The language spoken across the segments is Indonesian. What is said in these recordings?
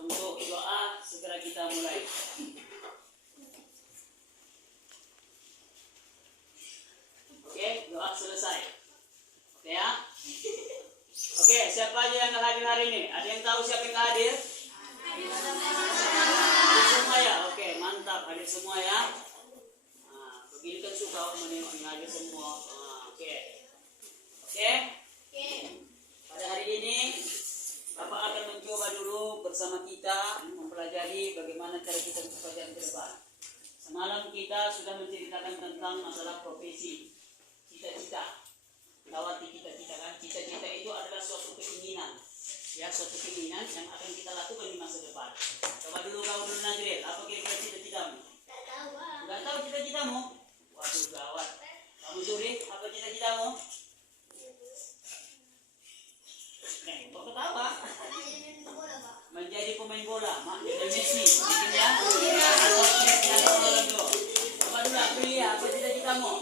untuk doa segera kita mulai. Oke, doa selesai. Oke ya. Oke, siapa aja yang nggak hadir hari ini? Ada yang tahu siapa yang nggak hadir? Hadir semua ya. Oke, mantap, hadir semua ya. Nah, begini kan suka menengok yang hadir semua. Oke. Oke. Pada hari ini Bapak akan mencoba dulu bersama kita mempelajari bagaimana cara kita berpelajaran ke depan. Semalam kita sudah menceritakan tentang masalah profesi, cita-cita, lawati cita-cita kan. Cita-cita itu adalah suatu keinginan, ya, suatu keinginan yang akan kita lakukan di masa depan. Coba dulu kau dulu Nazril, apa kira-kira cita-citamu? Nggak tahu cita-citamu? Waduh gawat. Kamu Zuri, apa cita-citamu? Kok ketawa? Menjadi pemain bola, jadi Messi, mungkin ya? Atau Cristiano Ronaldo. Coba dulu Aprilia, apa cita-citamu?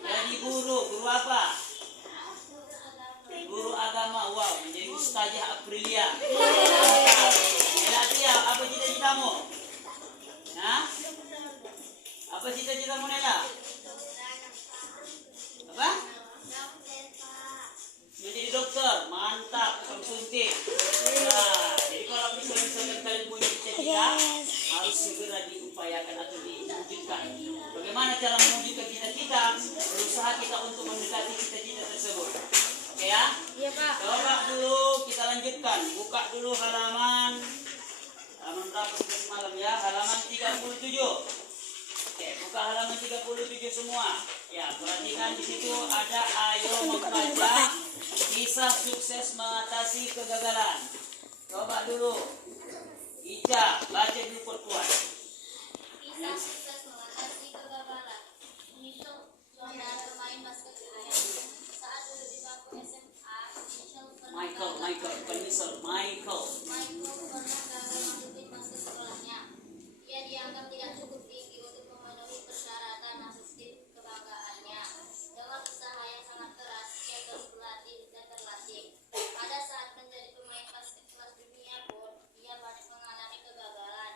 Jadi guru apa? Guru agama, wow, menjadi Ustazah Aprilia. Elatia, apa cita-citamu? Hah? Apa cita-citamu Nela? Apa? Menjadi dokter, mantap, kamu suntik. Nah, jadi kalau misalnya kalian punya cita-cita, harus segera diupayakan atau diwujudkan. Bagaimana cara mewujudkan cita-cita? Berusaha kita untuk mendekati cita-cita tersebut. Oke ya? Iya Pak. Coba dulu kita lanjutkan. Buka dulu halaman berapa sudah semalam ya? Halaman 37. Oke, buka halaman 37 semua. Ya, perhatikan di situ ada ayo membaca kisah sukses mengatasi kegagalan. Coba dulu. Ica, baca dulu kuat-kuat. Kisah sukses mengatasi kegagalan. Michel, seorang pemain basket Korea. Saat duduk di bangku SMA, Michael pernah gagal masukin masuk sekolahnya. Ia dianggap tidak cukup tinggi untuk memenuhi persyaratan masuk tim kebanggaannya. Dengan usaha yang sangat keras, ia terus berlatih dan terlatih. Pada saat menjadi pemain basket kelas dunia pun, ia banyak mengalami kegagalan.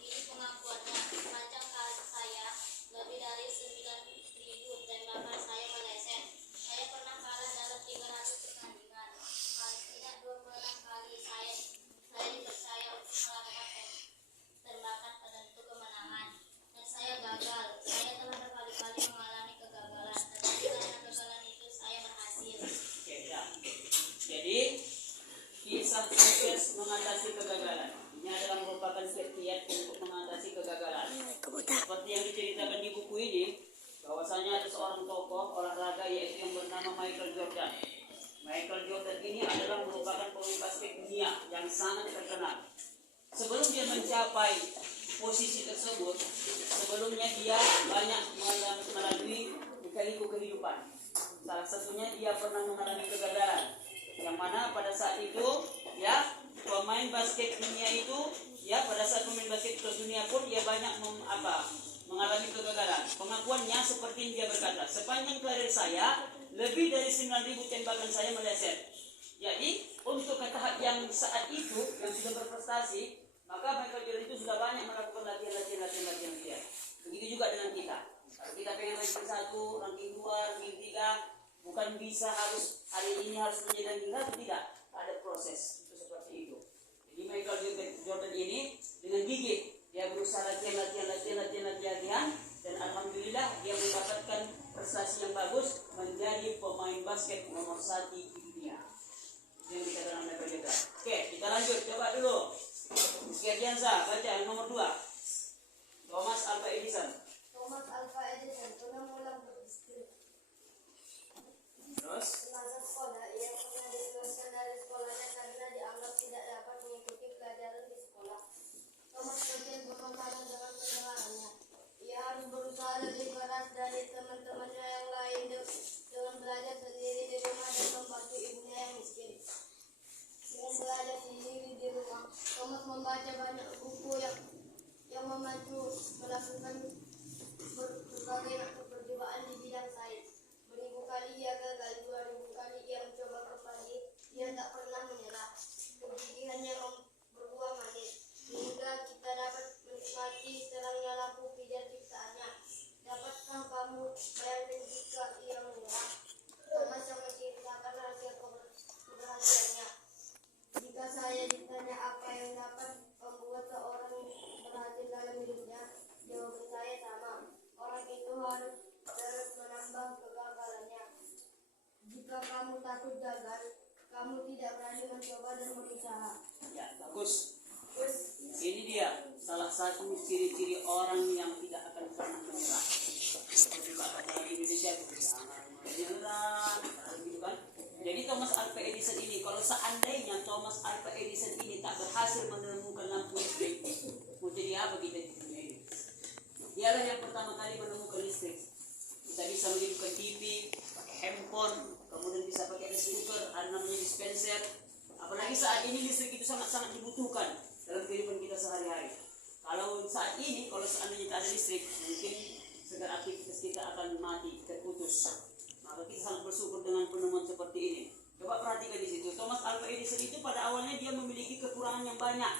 Ini pengakuannya, sepanjang karir saya lebih dari 9.000 tembakan saya meleset. Saya pernah kalah dalam 300 pertandingan. Paling tidak 26 kali saya dipercaya untuk melakukan tembakan penentu kemenangan. Dan saya gagal. Saya telah berkali-kali mengalami kegagalan, tetapi karena kegagalan itu saya berhasil. Oke, ya. Jadi kisah sukses mengatasi kegagalan. Ini adalah merupakan kiat untuk mengatasi kegagalan. Seperti yang diceritakan di buku ini, bahwasanya ada seorang tokoh olahraga yaitu yang bernama Michael Jordan. Michael Jordan ini adalah merupakan pemain basket dunia yang sangat terkenal. Sebelum dia mencapai posisi tersebut, sebelumnya dia banyak melalui lika-liku kehidupan. Salah satunya dia pernah mengalami kegagalan, yang mana pada saat itu ya pemain basket dunia itu ya pada saat pemain basket dunia pun dia banyak mengalami kegagalan. Pengakuannya seperti yang dia berkata, sepanjang karir saya lebih dari 9.000 tembakan saya meleset. Jadi untuk ke tahap yang saat itu yang sudah berprestasi, maka Michael Jordan itu sudah banyak melakukan latihan. Begitu juga dengan kita. Kalau kita pengen ranking 1, ranking 2, ranking 3, bukan bisa harus hari ini harus menjadi ranking 1, tidak. Ada proses itu seperti itu. Jadi Michael Jordan ini dengan gigih dia berusaha latihan, dan alhamdulillah dia mendapatkan prestasi yang bagus menjadi pemain basket nomor 1 di dunia. Itu yang dikatakan Michael Jordan. Oke, kita lanjut. Coba dulu. Rizky-Ardiansyah, baca yang nomor 2. Thomas Alva Edison. Thomas Alva Edison pernah mengulang berbisnis. Terus? Semasa sekolah, ia pernah dikeluarkan dari sekolahnya karena dianggap tidak dapat mengikuti pelajaran di sekolah. Thomas kemudian bertentangan dengan penilaiannya. Ia harus berusaha lebih keras dari teman-temannya yang lain dengan belajar sendiri di rumah dan membantu ibunya yang miskin. Dengan belajar sendiri di rumah, Thomas membaca banyak buku yang memacu melakukan berbagai percobaan di bidang sains. Beribu kali ia gagal, 2000 kali ia mencoba kembali. Ia tak pernah menyerah. Kegigihannya berbuah Ya, bagus. Ini dia salah satu ciri-ciri orang yang tidak akan pernah menyerah. Orang Indonesia itu jangan menyerah, gitu kan? Jadi Thomas Alva Edison ini, kalau seandainya Thomas Alva Edison ini tak berhasil menemukan lampu listrik, mau jadi apa kita di dunia ini? Dialah yang pertama kali menemukan listrik. Kita bisa menghidupkan TV, pakai handphone, kemudian bisa pakai rice cooker, ada namanya dispenser. Apalagi saat ini listrik itu sangat-sangat dibutuhkan dalam kehidupan kita sehari-hari. Kalau saat ini, kalau seandainya tak ada listrik, mungkin segala aktivitas kita akan mati, terputus. Maka kita sangat bersyukur dengan penemuan seperti ini. Coba perhatikan di situ. Thomas Alva Edison itu pada awalnya dia memiliki kekurangan yang banyak.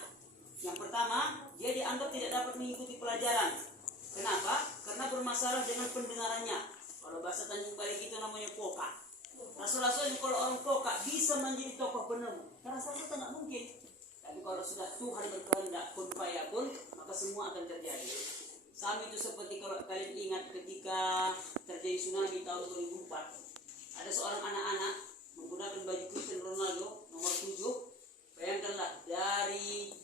Yang pertama, dia dianggap tidak dapat mengikuti pelajaran. Kenapa? Karena bermasalah dengan pendengarannya. Kalau bahasa Tanjung Balai itu namanya poka. Rasul-rasulnya kalau orang poka bisa menjadi tokoh penemu. Karena itu tidak mungkin. Tapi kalau sudah Tuhan berkehendak pun fayakun, maka semua akan terjadi. Sama itu seperti kalau kalian ingat ketika terjadi tsunami tahun 2004. Ada seorang anak-anak menggunakan baju Cristiano Ronaldo nomor 7. Bayangkanlah dari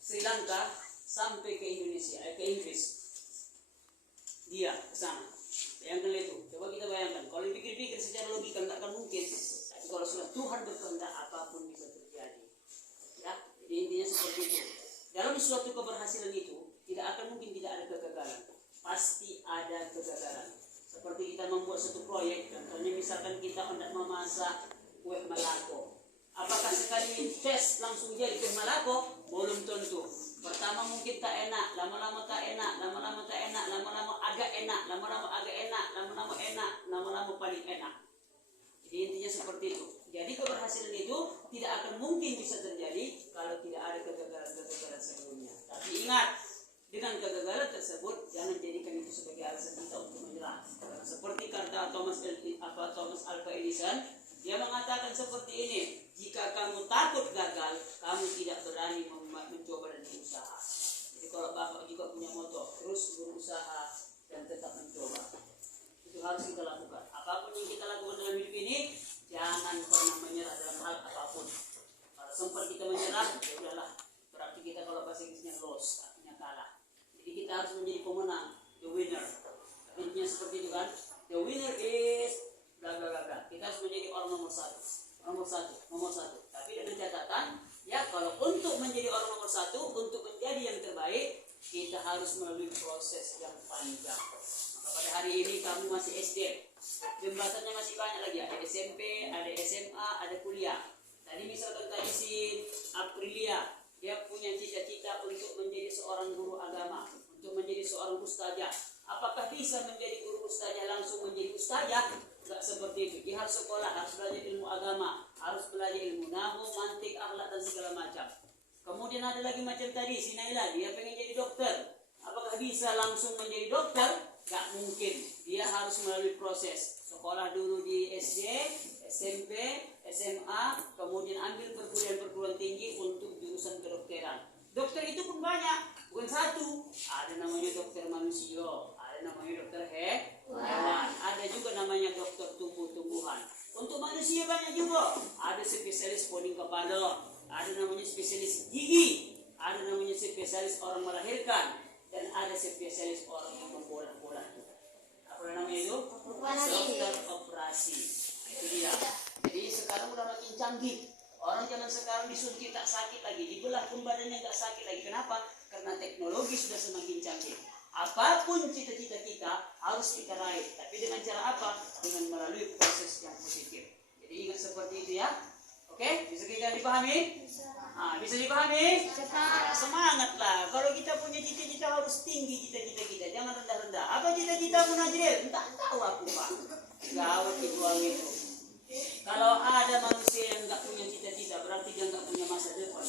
Sri Lanka sampai ke Indonesia, ke Inggris. Dia ke sana. Bayangkan itu. Coba kita bayangkan. Kalau dipikir-pikir secara logika nggak akan mungkin. Tapi kalau sudah Tuhan berkehendak, apapun bisa terjadi. Ya, jadi intinya seperti itu. Dalam suatu keberhasilan itu tidak akan mungkin tidak ada kegagalan. Pasti ada kegagalan. Seperti kita membuat satu proyek, contohnya misalkan kita hendak memasak kue Malako. Apakah sekali tes langsung jadi kue Malako? Belum tentu. Pertama mungkin tak enak, lama-lama tak enak, lama-lama tak enak, lama-lama agak enak, lama-lama agak enak, lama-lama enak, lama-lama paling enak. Jadi intinya seperti itu. Jadi keberhasilan itu tidak akan mungkin bisa terjadi kalau tidak ada kegagalan-kegagalan sebelumnya. Tapi ingat, dengan kegagalan tersebut jangan jadikan itu sebagai alasan kita untuk menyerah. Karena seperti kata Thomas Alva Edison, dia mengatakan seperti ini: jika kamu takut gagal, kamu tidak berani mencoba dan berusaha. Jadi kalau Bapak juga punya moto, terus berusaha dan tetap mencoba. Itu harus kita lakukan. Apapun yang kita lakukan dalam hidup ini, jangan pernah menyerah dalam hal apapun. Kalau sempat kita menyerah, ya udahlah. Berarti kita kalau bahasa Inggrisnya lost, artinya kalah. Jadi kita harus menjadi pemenang, the winner. Intinya seperti itu kan? The winner is bla bla bla bla. Kita harus menjadi orang nomor satu. Tapi dengan catatan, ya kalau untuk menjadi orang nomor satu, untuk menjadi yang terbaik, kita harus melalui proses yang panjang. Maka pada hari ini kamu masih SD, jembatannya masih banyak lagi. Ada SMP, ada SMA, ada kuliah. Tadi misalkan tadi si Aprilia, dia punya cita-cita untuk menjadi seorang guru agama, untuk menjadi seorang ustazah. Apakah bisa menjadi guru ustazah langsung menjadi ustazah? Tidak seperti itu. Dia harus sekolah, harus belajar ilmu agama, harus belajar ilmu nahu, mantik, akhlak dan segala macam. Kemudian ada lagi macam tadi, si Naila, dia pengen jadi dokter. Apakah bisa langsung menjadi dokter? Tidak mungkin. Dia harus melalui proses. Sekolah dulu di SD, SMP, SMA, kemudian ambil perguruan tinggi untuk jurusan kedokteran. Dokter itu pun banyak, bukan satu. Ada namanya dokter manusia, ada namanya dokter hewan, ada juga namanya dokter tumbuh-tumbuhan. Untuk manusia banyak juga. Ada spesialis poning kepala, ada namanya spesialis gigi, ada namanya spesialis orang melahirkan, dan ada spesialis orang yang membola-bola. Apa namanya itu? Dokter operasi. Itu dia. Jadi sekarang udah makin canggih. Orang zaman sekarang disuntik tak sakit lagi, dibelah pun badannya tak sakit lagi. Kenapa? Karena teknologi sudah semakin canggih. Apapun cita-cita kita harus kita raih. Tapi dengan cara apa? Dengan melalui proses yang positif. Jadi ingat seperti itu ya. Oke? Bisa kita dipahami? Bisa dipahami? Nah, semangatlah. Kalau kita punya cita-cita harus tinggi cita-cita kita. Jangan rendah-rendah. Apa cita-citamu Najril? Tak tahu aku Pak. Gawat itu itu. Kalau ada manusia yang nggak punya cita-cita, berarti dia nggak punya masa depan.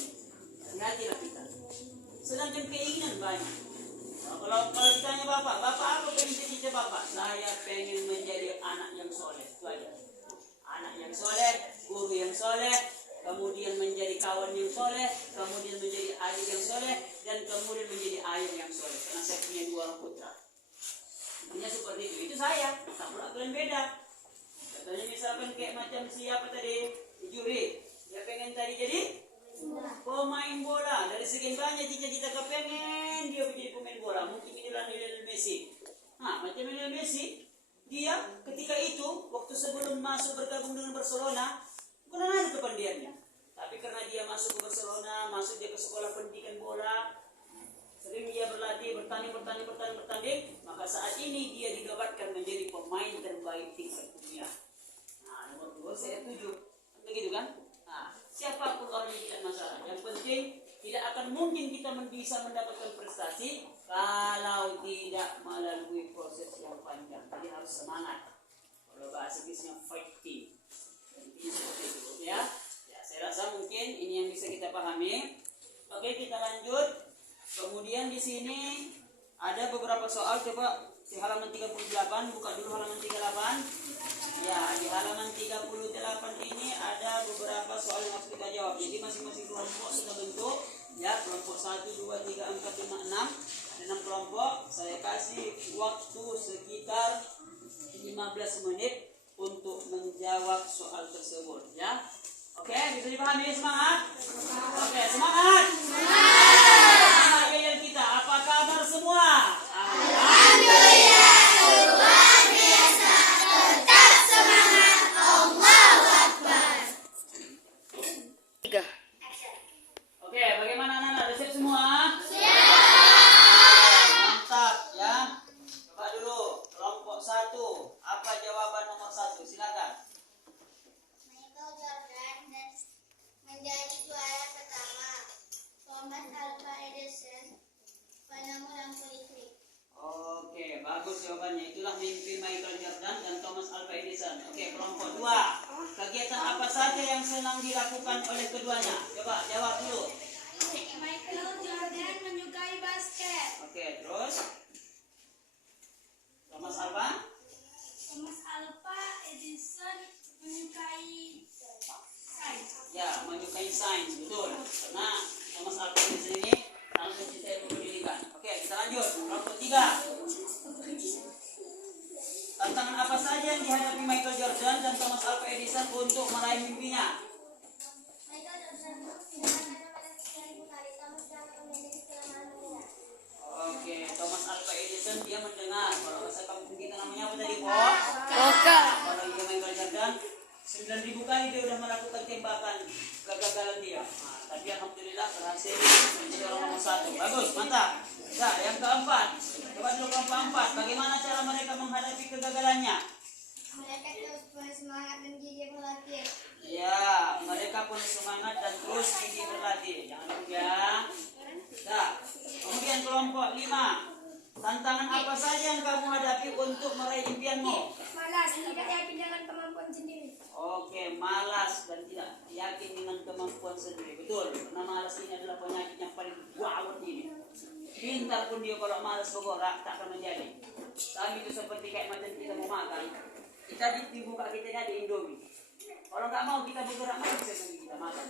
Hati-hatilah kita. Sedangkan keinginan banyak. Nah, kalau ditanya bapak apa pengen cita-cita bapak? Saya pengen menjadi anak yang soleh. Itu aja. Anak yang soleh, guru yang soleh, kemudian menjadi kawan yang soleh, kemudian menjadi adik yang soleh, dan kemudian menjadi ayah yang soleh. Karena saya punya 2 orang putra. Intinya seperti itu. Itu saya. Tak pula kalian beda. Contohnya misalkan kayak macam siapa tadi, juri, dia pengen tadi jadi Pemain bola. Dari sekian banyak cita-cita kepengen dia menjadi pemain bola. Mungkin inilah Lionel Messi. Nah, macam Lionel Messi, dia ketika itu waktu sebelum masuk bergabung dengan Barcelona, bukan ada kepandiannya. Tapi karena dia masuk ke Barcelona, masuk dia ke sekolah pendidikan bola, sering dia berlatih, bertanding, maka saat ini dia dinobatkan menjadi pemain terbaik tingkat dunia. Nah, nomor 2 saya setuju. Begitu kan? Nah, siapapun orang yang tidak masalah. Yang penting tidak akan mungkin kita bisa mendapatkan prestasi kalau tidak melalui proses yang panjang. Jadi harus semangat. Kalau bahasa Inggrisnya fighting. Intinya seperti itu ya. Ya, saya rasa mungkin ini yang bisa kita pahami. Oke, kita lanjut. Kemudian di sini ada beberapa soal. Coba di halaman 38, buka dulu halaman 38. Ya, di halaman 38 ini ada beberapa soal yang harus kita jawab. Jadi masing-masing kelompok kita bentuk. Ya, kelompok 1, 2, 3, 4, 5, 6. Ada 6 kelompok. Saya kasih waktu sekitar 15 menit untuk menjawab soal tersebut. Ya, oke, bisa dipahami? Semangat? Oke, semangat! Semangat kalian kita. Apa kabar semua? Alhamdulillah, luar biasa. Tetap semangat. Allahu Akbar. Oke, bagaimana anak-anak? Udah siap semua? Mantap ya. Coba dulu kelompok 1. Apa jawaban nomor 1? Silakan. Michael Jordan dan menjadi juara pertama. Thomas Alva Edison penemu lampu listrik. Oke, bagus jawabannya. Itulah mimpi Michael Jordan dan Thomas Alva Edison. Oke, kelompok 2. Kegiatan apa saja yang senang dilakukan oleh keduanya? Coba jawab dulu. Michael Jordan menyukai basket. Oke, terus Thomas Alva? Thomas Alva Edison menyukai sains. Ya, menyukai sains, betul. Karena Thomas Alva Edison ini sangat mencintai pendidikan. Oke, kita lanjut. Kelompok 3. Tantangan apa saja yang dihadapi Michael Jordan dan Thomas Alva Edison untuk meraih mimpinya? Michael Jordan mendengarkan pada 1000 kali. Thomas dapat memiliki kelemahan mendengar. Oke, Thomas Alva Edison dia mendengar. Kalau bahasa kampung kita namanya apa tadi, Pak? Oke. Kalau dia Michael Jordan 9.000 kali dia udah melakukan tembakan kegagalan dia. Nah, tapi alhamdulillah berhasil menjadi orang nomor 1. Bagus, mantap. Nah, yang keempat. Coba dulu kelompok 4. Bagaimana cara mereka menghadapi kegagalannya? Mereka terus bersemangat dan gigih berlatih. Ya, mereka pun semangat dan terus gigih berlatih. Jangan lupa ya. Nah, kemudian kelompok 5. Tantangan apa saja yang kamu hadapi untuk meraih impianmu? Malas, tidak yakin dengan kemampuan sendiri. Oke, malas dan tidak yakin dengan kemampuan sendiri. Betul, karena malas ini adalah penyakit yang paling gawat ini. Pintar pun dia kalau malas bergerak tak akan menjadi. Kami itu seperti kayak macam kita mau makan. Kita dibuka kita ini ada Indomie. Kalau nggak mau kita bergerak, mana bisa kita makan.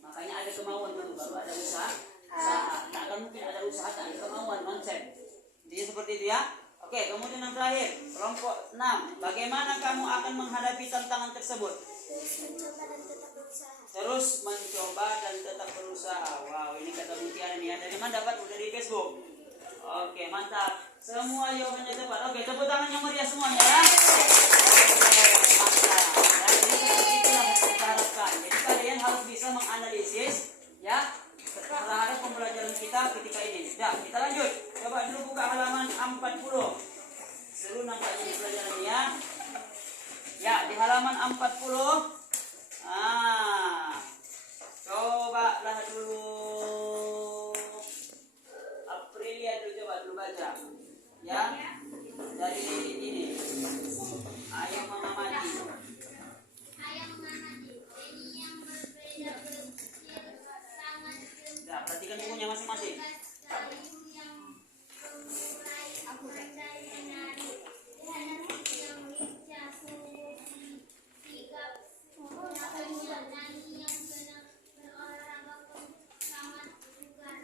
Makanya ada kemauan dulu, baru ada usaha. Tak akan mungkin ada usaha, tak ada kemauan, konsep. Jadi seperti itu ya. Oke, kemudian yang terakhir, kelompok 6. Bagaimana kamu akan menghadapi tantangan tersebut? Terus mencoba dan tetap berusaha. Terus mencoba dan tetap berusaha. Wow, ini kata Mutiara nih ya. Dari mana dapat? Dari Facebook. Oke, mantap. Semua jawabannya tepat. Oke, tepuk tangan yang meriah semuanya ya. Oke, mantap. Dan ini seperti itulah yang kita harapkan. Jadi kalian harus bisa menganalisis ya terhadap pembelajaran kita ketika ini. Ya, kita lanjut. Coba dulu buka halaman 40. Seru nampaknya pelajaran ya. Ya, di halaman 40. Cobalah dulu. Aprilia dulu coba dulu baca. Ya. Dari ini. Ayo mengamati. Ayah mengamati. Ini yang berbeda berpikir sangat Ya, perhatikan bukunya masing-masing. Sayur yang berurai pandai menari. Anak yang lincah sigap menggunakan nyanyi yang senang berolahraga pun sangat bukan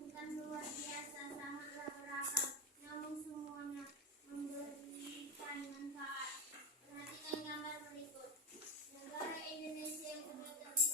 bukan luar biasa sangatlah beragam namun semuanya memberikan manfaat. Perhatikan gambar berikut. Negara Indonesia yang terletak di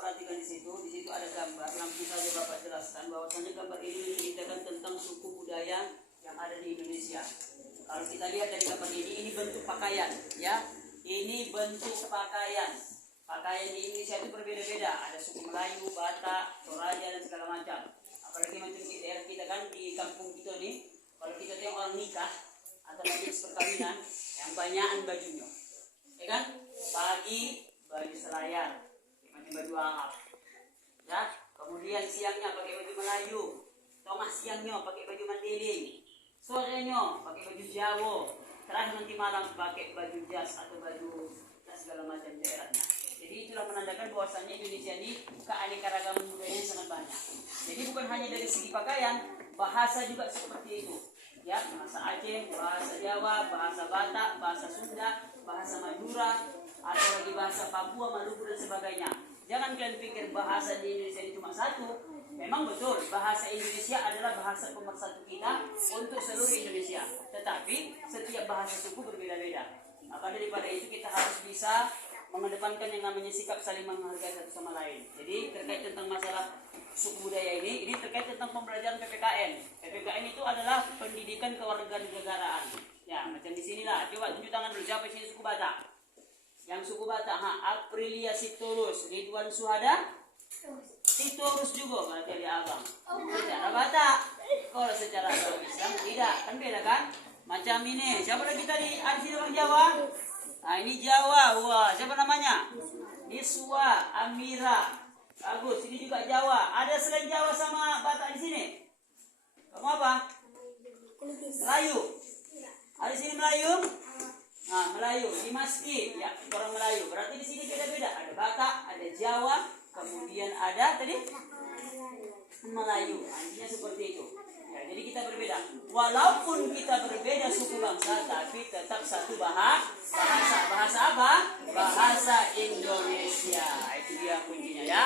perhatikan di situ ada gambar. Langsung saja Bapak jelaskan bahwasanya gambar ini menceritakan tentang suku budaya yang ada di Indonesia. Kalau kita lihat dari gambar ini bentuk pakaian, ya. Ini bentuk pakaian. Pakaian di Indonesia itu berbeda-beda. Ada suku Melayu, Batak, Toraja dan segala macam. Apalagi macam di daerah kita kan di kampung kita nih, kalau kita tengok orang nikah atau majelis perkawinan, yang banyakan bajunya, ya kan? Pagi baju selayar, macam baju Arab, ya. Kemudian siangnya pakai baju Melayu, tengah siangnya pakai baju Mandailing, sorenya pakai baju Jawa, terakhir nanti malam pakai baju jas atau baju segala macam daerahnya. Jadi itulah menandakan bahwasannya Indonesia ini keanekaragaman budayanya sangat banyak. Jadi bukan hanya dari segi pakaian, bahasa juga seperti itu. Ya, bahasa Aceh, bahasa Jawa, bahasa Batak, bahasa Sunda, bahasa Madura, atau lagi bahasa Papua, Maluku dan sebagainya. Jangan kalian pikir bahasa di Indonesia ini cuma satu. Memang betul, bahasa Indonesia adalah bahasa pemersatu kita untuk seluruh Indonesia. Tetapi setiap bahasa suku berbeda-beda. Maka daripada itu kita harus bisa mengedepankan yang namanya sikap saling menghargai satu sama lain. Jadi terkait tentang masalah suku budaya ini terkait tentang pembelajaran PPKN. PPKN itu adalah pendidikan kewarganegaraan. Ya, macam di sinilah. Coba tunjuk tangan dulu. Siapa sini suku Batak? Yang suku Batak, Aprilia Sitorus, Ridwan Suhada, Sitorus juga berarti ada abang. Secara Batak. Kalau secara agama Islam tidak, kan beda kan? Macam ini. Siapa lagi tadi? Ada sini orang Jawa? Nah, ini Jawa. Wah, siapa namanya? Niswa Amira. Bagus, ini juga Jawa. Ada selain Jawa sama Batak di sini? Kamu apa? Melayu. Ada di sini Melayu? Nah, Melayu. Dimaski. Ya, orang Melayu. Berarti di sini beda-beda. Ada Batak, ada Jawa, kemudian ada tadi Melayu. Artinya seperti itu. Ya, jadi kita berbeda. Walaupun kita berbeda suku bangsa, tapi tetap satu bahasa. Bahasa apa? Bahasa Indonesia. Itu dia kuncinya ya.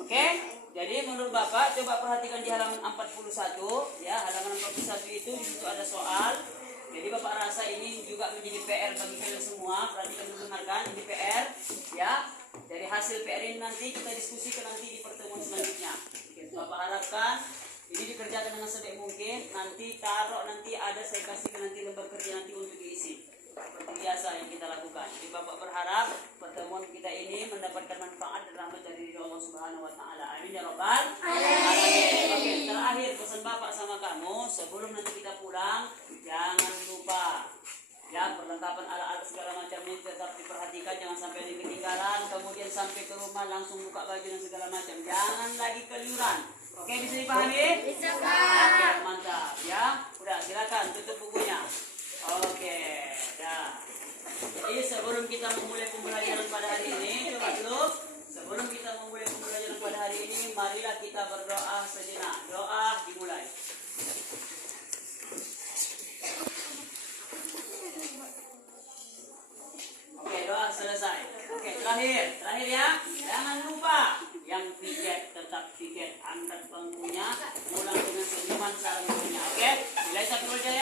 Oke. Jadi menurut Bapak coba perhatikan di halaman 41 ya. Halaman 41 itu di situ ada soal. Jadi Bapak rasa ini juga menjadi PR bagi kalian semua. Perhatikan dan dengarkan ini PR ya. Dari hasil PR ini nanti kita diskusikan nanti di pertemuan selanjutnya. Bapak harapkan ini dikerjakan dengan sebaik mungkin. Nanti taruh nanti ada saya kasih nanti lembar kerja nanti untuk diisi. Seperti biasa yang kita lakukan. Jadi Bapak berharap pertemuan kita ini mendapatkan manfaat dan rahmat dari Allah Subhanahu wa taala. Amin ya rabbal alamin. Oke, terakhir pesan Bapak sama kamu sebelum nanti kita pulang, jangan lupa ya perlengkapan alat-alat segala macamnya tetap diperhatikan, jangan sampai ketinggalan. Kemudian sampai ke rumah langsung buka baju dan segala macam. Jangan lagi keluyuran. Oke, bisa dipahami? Bisa, Pak. Oke, mantap ya. Udah, silakan tutup bukunya. Oke, dah. Jadi sebelum kita memulai pembelajaran pada hari ini, coba dulu. Sebelum kita memulai pembelajaran pada hari ini, marilah kita berdoa sejenak. Doa dimulai. Oke, doa selesai. Oke, terakhir ya. Jangan lupa yang pijet tetap pijet, angkat bangkunya, pulang dengan senyuman salam. Oke, mulai satu jaya.